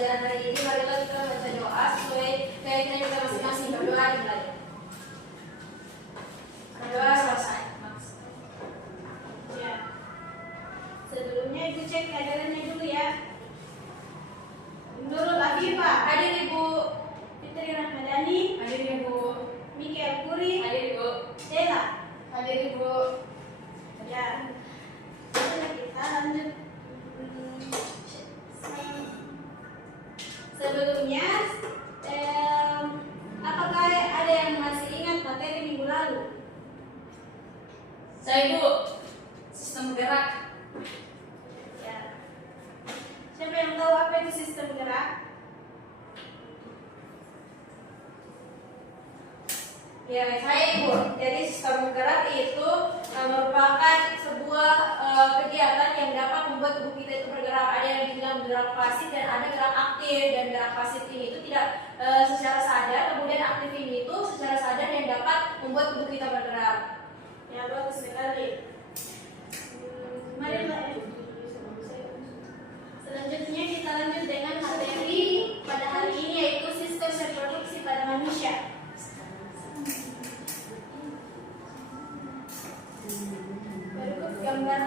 pembelajaran hari ini. Marilah kita baca doa sesuai keyakinan kita masing-masing. Berdoa dimulai. Berdoa selesai. Ya. Sebelumnya Ibu cek kehadirannya dulu ya. Nurul Afifah, hadir Ibu. Fitri Rahmadani, hadir Ibu. Miki Alpuri, hadir Ibu. Stella, hadir Ibu. Ya. Kita lanjut. Sebelumnya, apakah ada yang masih ingat materi minggu lalu? Saya Ibu, sistem gerak. Ya. Siapa yang tahu apa itu sistem gerak? Ya, saya Ibu. Jadi sistem gerak itu merupakan sebuah kegiatan yang dapat membuat tubuh kita itu bergerak. Ada yang dibilang gerak pasif dan ada gerak aktif. Dan gerak pasif ini itu tidak secara sadar, kemudian aktif ini itu secara sadar yang dapat membuat tubuh kita bergerak. Ya, bagus sekali. Mari selanjutnya kita lanjut dengan materi pada hari ini, yaitu sistem reproduksi pada manusia. Berikut gambar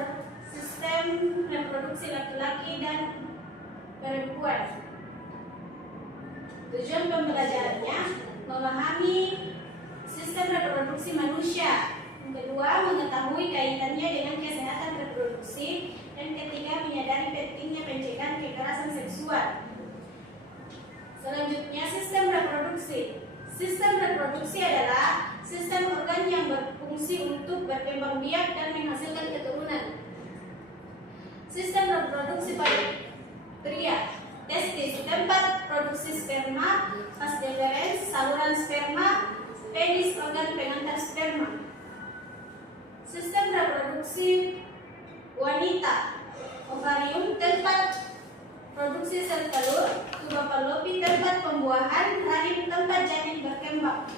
sistem reproduksi laki-laki dan perempuan. Tujuan pembelajarannya memahami sistem reproduksi manusia. Yang kedua, mengetahui kaitannya dengan kesehatan reproduksi. Dan ketiga, menyadari pentingnya pencegahan kekerasan seksual. Selanjutnya, sistem reproduksi. Sistem reproduksi adalah sistem organ yang berfungsi untuk berkembang biak dan menghasilkan keturunan. Sistem reproduksi pada pria: testis, tempat produksi sperma; vas deferens, saluran sperma; penis, organ pengantar sperma. Sistem reproduksi wanita: ovarium, tempat produksi sel telur; tuba fallopi, tempat pembuahan; rahim, tempat janin berkembang.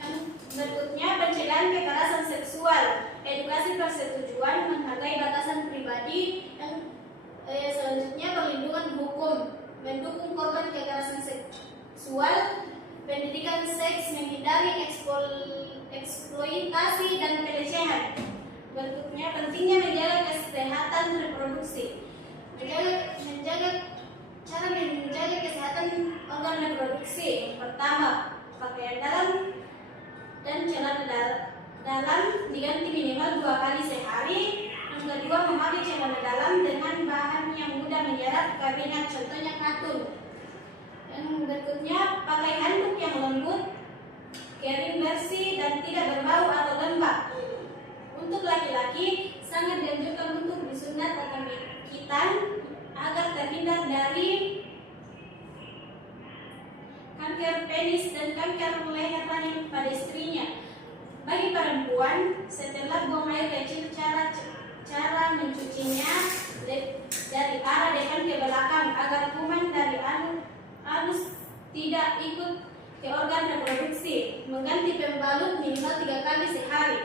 Yang berikutnya, pencegahan kekerasan seksual, edukasi persetujuan, menghargai batasan pribadi. Yang selanjutnya, perlindungan hukum, mendukung korban kekerasan seksual, pendidikan seks, menghindari eksploitasi dan pelecehan. Berikutnya, pentingnya menjaga kesehatan reproduksi, cara menjaga kesehatan organ reproduksi. Yang pertama, pakaian dalam dan celana dalam diganti minimal 2 kali sehari. Yang kedua, memakai celana dalam dengan bahan yang mudah menyerap keringat, contohnya katun. Yang berikutnya, pakai handuk yang lembut, kering, bersih, dan tidak berbau atau lembab. Untuk laki-laki, sangat dianjurkan untuk disunat atau khitan agar terhindar dari kanker penis dan kanker leher rahim pada istrinya. Bagi perempuan, setelah buang air kecil, cara mencucinya dari arah depan ke belakang agar kuman dari anus tidak ikut ke organ reproduksi. Mengganti pembalut minimal 3 kali sehari.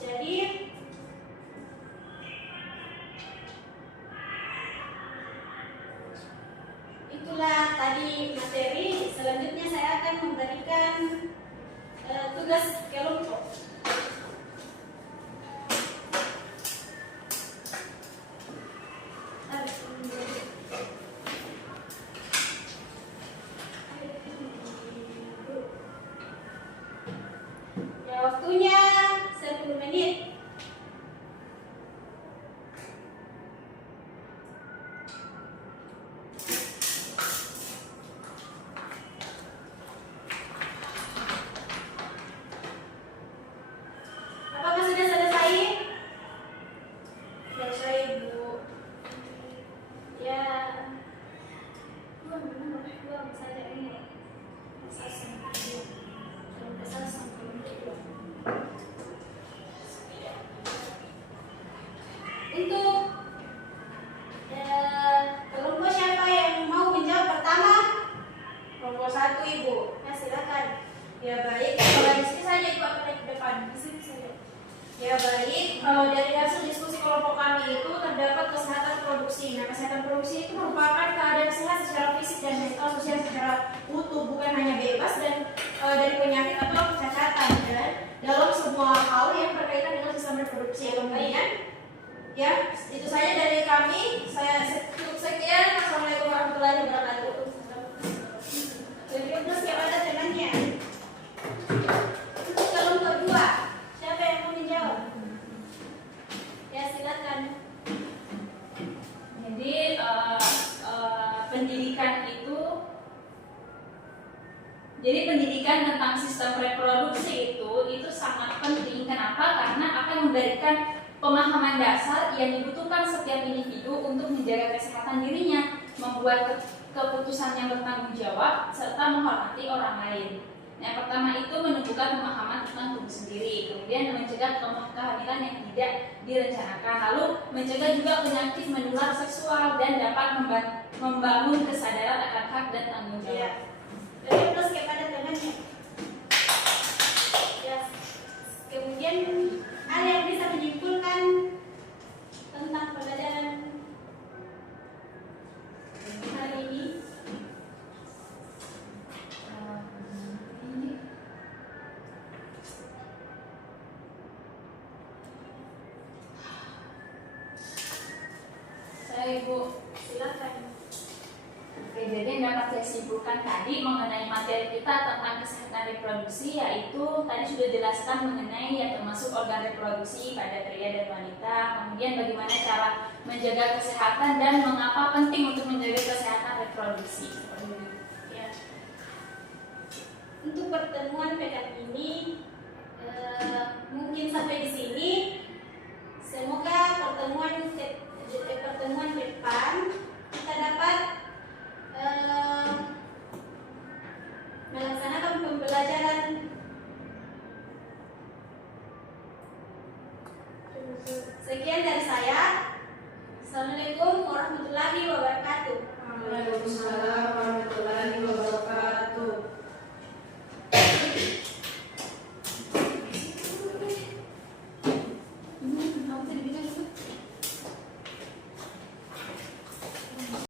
Jadi itulah tadi materi. Selanjutnya saya akan memberikan tugas kelompok. Ya, waktunya 10 menit. reproduksi. Nah, kesehatan reproduksi itu merupakan keadaan sehat secara fisik dan mental sosial secara utuh, bukan hanya bebas dan dari penyakit atau kecacatan, dan dalam semua hal yang berkaitan dengan sistem reproduksi. Kemudian, ya itu saja dari kami. Saya cukup sekian. Assalamualaikum warahmatullahi wabarakatuh. Jadi terus yang ada temannya. Untuk kelompok 2, siapa yang mau menjawab? Ya silakan. Jadi pendidikan tentang sistem reproduksi itu sangat penting. Kenapa? Karena akan memberikan pemahaman dasar yang dibutuhkan setiap individu untuk menjaga kesehatan dirinya, membuat keputusan yang bertanggung jawab, serta menghormati orang lain. Yang pertama itu menumbuhkan pemahaman tentang tubuh sendiri, kemudian mencegah kehamilan yang tidak direncanakan, lalu mencegah juga penyakit menular seksual dan dapat membangun kesadaran akan hak dan tanggung jawab. Jadi terus kepada temannya. Ya. Kemudian ada yang bisa menyimpulkan tentang pelajaran hari ini? Saya Ibu, Silakan. oke, jadi yang dapat saya simpulkan tadi mengenai materi kita tentang kesehatan reproduksi, yaitu tadi sudah jelaskan mengenai yang termasuk organ reproduksi pada pria dan wanita, kemudian bagaimana cara menjaga kesehatan dan mengapa penting untuk menjaga kesehatan reproduksi. Ya. Untuk pertemuan pekan ini mungkin sampai di sini. Semoga pertemuan depan kita dapat melaksanakan pembelajaran. Sekian dari saya. Assalamualaikum warahmatullahi wabarakatuh. Waalaikumsalam.